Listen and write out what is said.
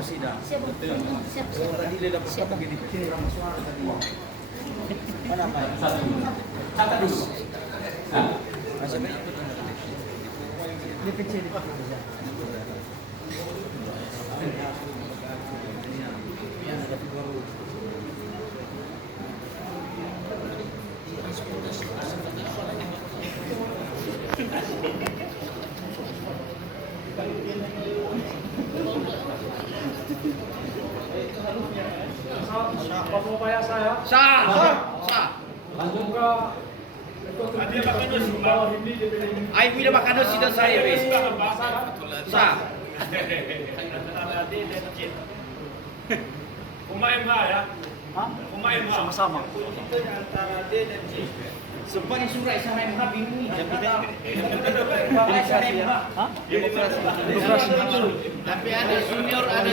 bersidang. Siap. Kalau tadi dia dapat apa gini? Kurang suara tadi. Mana Pak? Catat dulu. Masa ini DPC di Pak. Upaya saya sah. langsung ke bawah ini Ai bila makan sudah saya wis. Sah. Pemain ya? Pemain sama-sama. Antara D dan C. Sempat surat SMA MH bingung ni. Demokrasi. Tapi ada junior ada